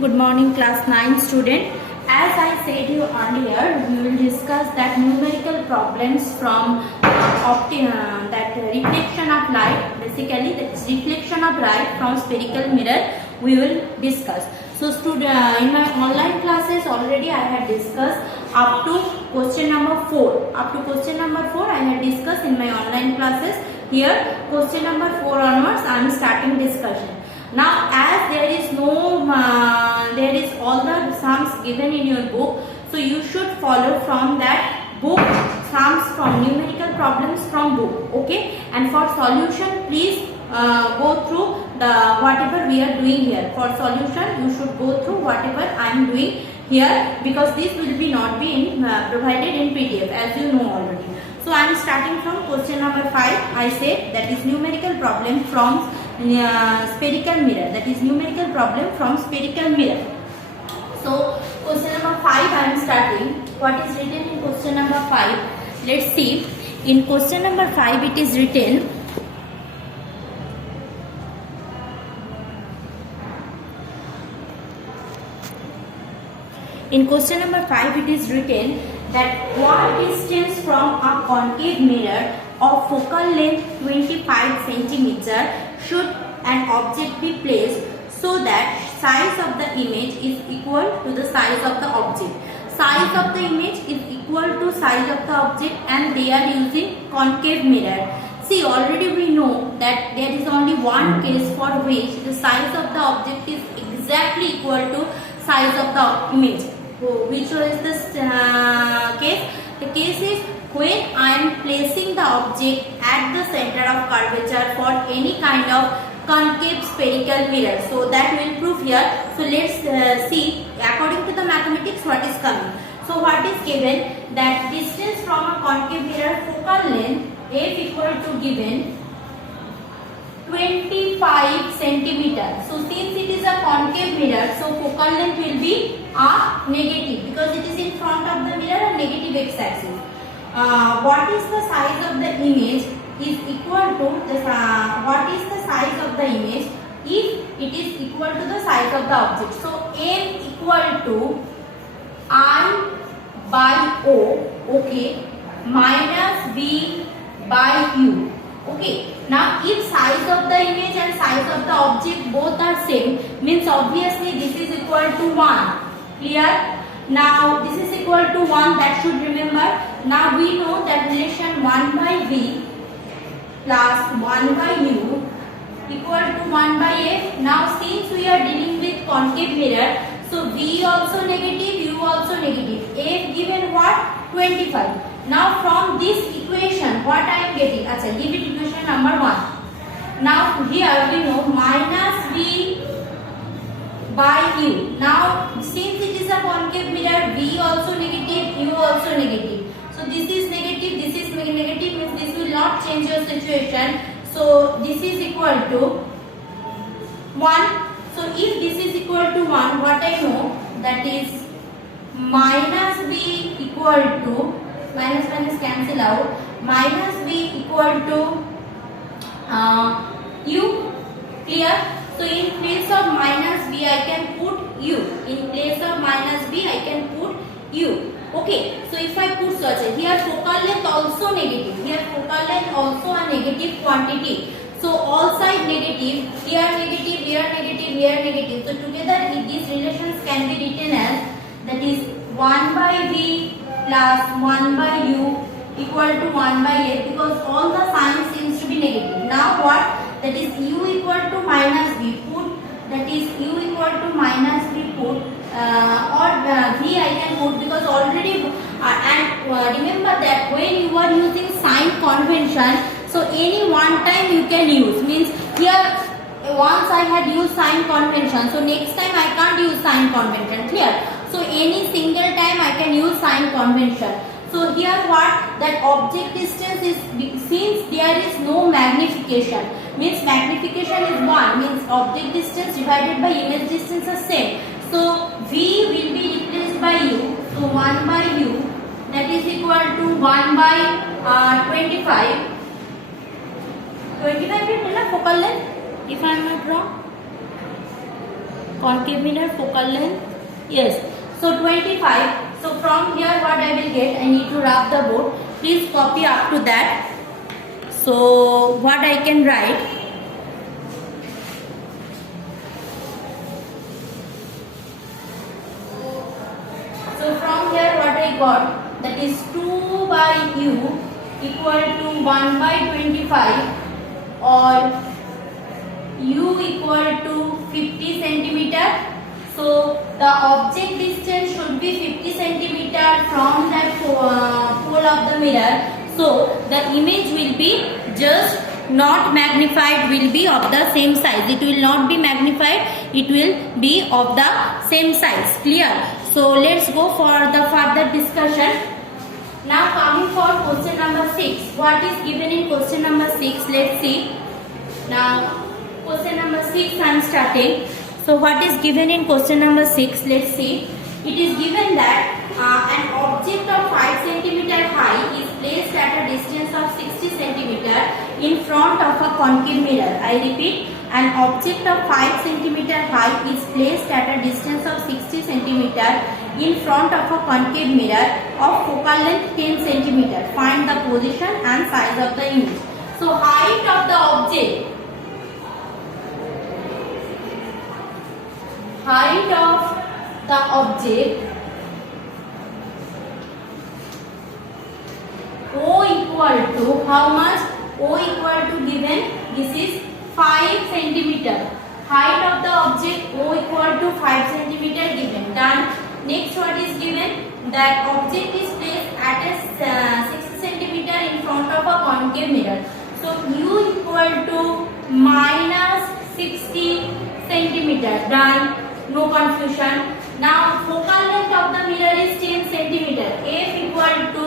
Good morning, class 9 student. As I said you earlier, we will discuss that numerical problems from that reflection of light. Basically, that reflection of light from spherical mirror we will discuss. So, in my online classes already I had discussed up to question number 4. Up to question number 4 I had discussed in my online classes. Here, question number 4 onwards I am starting discussion. Now, as there is no, there is all the sums given in your book, so you should follow from that book sums from numerical problems from book. Okay, and for solution, please go through the whatever we are doing here. For solution, you should go through whatever I am doing here, because this will be not be in, provided in PDF, as you know already. So I am starting from question number 5. I said that is numerical problem from spherical mirror. That is numerical problem from spherical mirror. So question number 5 I am starting. What is written in question number 5? Let's see. In question number 5 it is written, in question number 5 it is written that what distance from a concave mirror of focal length 25 cm should an object be placed so that size of the image is equal to the size of the object. Size of the image is equal to size of the object, and they are using concave mirror. See, already we know that there is only one case for which the size of the object is exactly equal to size of the image. Which is this case? The case is when I am placing the object at the center of curvature for any kind of concave spherical mirror. So that will prove here. So let's see according to the mathematics what is coming. So what is given, that distance from a concave mirror focal length f equal to given 25 centimeter. So since it is a concave mirror, so focal length will be a negative, because it is in front of the mirror and negative x-axis. What is the size of the image is equal to the what is the size of the image if it is equal to the size of the object. So m equal to I by O, okay, minus B by U. Okay, now if size of the image and size of the object both are same, means obviously this is equal to 1. Clear? Now this is equal to 1, that should remember. Now we know that relation 1 by V plus 1 by U equal to 1 by F. Now since we are dealing with concave mirror, so V also negative, U also negative. F given what? 25. Now from this equation what I am getting? Achha, give it equation number 1. Now here we know minus V by U. Now since it is a concave mirror, V also negative, U also negative. So this is negative, this is negative, means this will not change your situation. So this is equal to 1. So if this is equal to 1, what I know, that is minus V equal to, minus minus cancel out, minus V equal to U. Clear? So in place of minus V I can put U. In place of minus V I can put U. Okay. So if I put such, here focal length also negative. Here focal length also a negative quantity. So all side negative. Here negative, here negative, here negative. So together these relations can be written as, that is 1 by V plus 1 by U equal to 1 by F, because all the signs seems to be negative. Now what? That is U equal to minus V put, that is U equal to minus V put, or V I can put, because already and remember that when you are using sign convention, so any one time you can use, means here once I had used sign convention, so next time I can't use sign convention. Clear? So any single time I can use sign convention. So here what? That object distance is, since there is no magnification, means magnification is 1, means object distance divided by image distance is same. So V will be replaced by U. So 1 by U, that is equal to 1 by 25. 25 is focal length, if I am not wrong. concave mirror, focal length, yes. So 25. So from here what I will get, I need to rub the board. Please copy up to that. So what I can write, so from here what I got, that is 2 by u equal to 1 by 25 or u equal to 50 centimeter. So the object distance should be 50 centimeter from that pole of the mirror. So the image will be just not magnified, will be of the same size. It will not be magnified, it will be of the same size. Clear? So let's go for the further discussion. Now coming for question number 6. What is given in question number 6? Let's see. Now question number 6 I am starting. So what is given in question number 6? Let's see. It is given that an object of 5 centimeter high is placed at a distance of 60 centimeter in front of a concave mirror. I repeat, an object of 5 centimeter high is placed at a distance of 60 centimeter in front of a concave mirror of focal length 10 centimeter. Find the position and size of the image. So height of the object, height of the object O equal to how much? O equal to given, this is 5 centimeter. Height of the object O equal to 5 centimeter given. Done. Next what is given? That object is placed at a 60 centimeter in front of a concave mirror. So U equal to minus 60 centimeter. Done. No confusion. Now focal length of the mirror is 10 centimeter. F equal to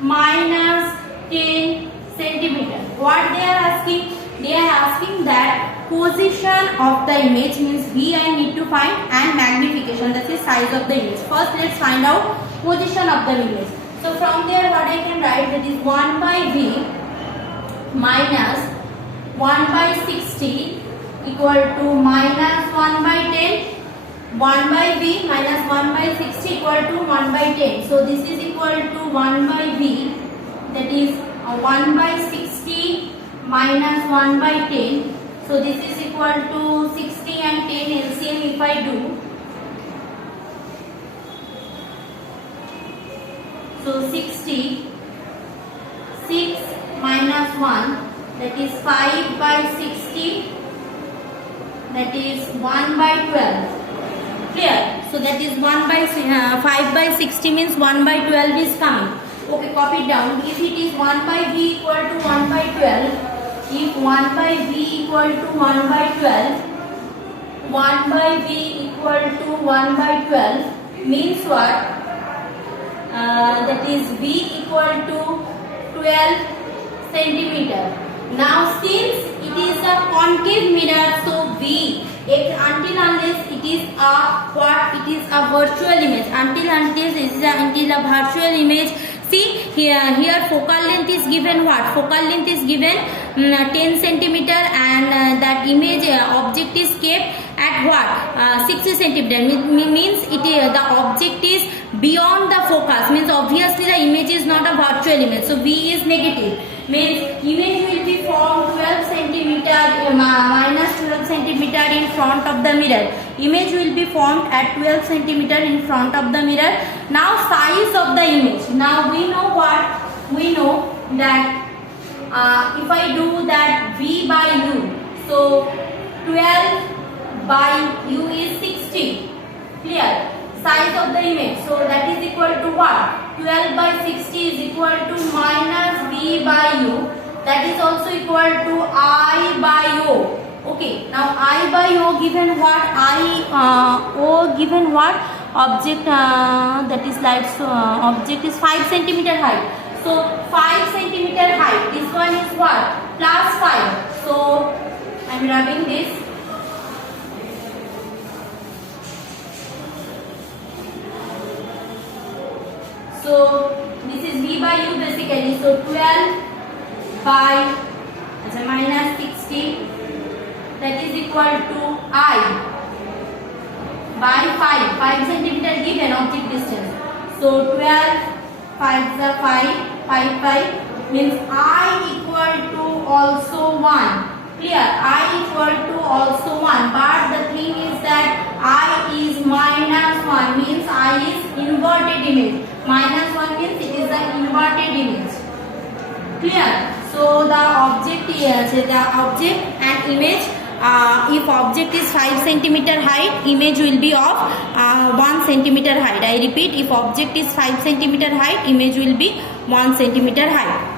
minus 10 centimeter. What they are asking? They are asking that position of the image, means V I need to find, and magnification, that is size of the image. First let's find out position of the image. So from there what I can write, that is 1 by V minus 1 by 60 equal to minus 1 by 10. 1 by V minus 1 by 60 equal to 1 by 10. So this is equal to 1 by V, that is 1 by 60 minus 1 by 10. So this is equal to 60 and 10 LCM if I do. So 60, 6 minus 1, that is 5 by 60, that is 1 by 12. Clear? So that is 1 by 5 by 60 means 1 by 12 is coming. Okay, copy it down. If it is 1 by V equal to 1 by 12, if 1 by V equal to 1 by 12, 1 by V equal to 1 by 12 means what? That is V equal to 12 centimeter. Now since it is a concave mirror, so V, until unless it is a what? It is a virtual image. Until it is a virtual image. See here focal length is given what? Focal length is given 10 centimeter, and that image object is kept at what? 60 centimeter. Means the object is beyond the focus. Means obviously the image is not a virtual image. So V is negative. Means image will be formed 12 centimeter minus 12 centimeter in front of the mirror. Image will be formed at 12 centimeter in front of the mirror. Now size of the image. Now we know what? We know that if I do that V by U, so 12 by U is 60. Clear? Size of the image. So that is equal to what? 12 by 60 is equal to minus V by U. That is also equal to I by O. Okay. Now I by O given what? O given what? Object that is light. So object is 5 centimeter height. So 5 centimeter height. This one is what? Plus 5. So I am rubbing this. So this is V by U basically. So 12 by minus 60, that is equal to I. by 5 centimeter given object distance. So 12 5 is 5 means I equal to also 1. Clear? I equal to also 1, but the thing is that I is minus 1 means I is inverted image. Minus 1 means it is the inverted image. Clear? So the object and image, if object is 5 centimeter height, image will be of 1 centimeter height. I repeat, if object is 5 centimeter height, image will be 1 centimeter height.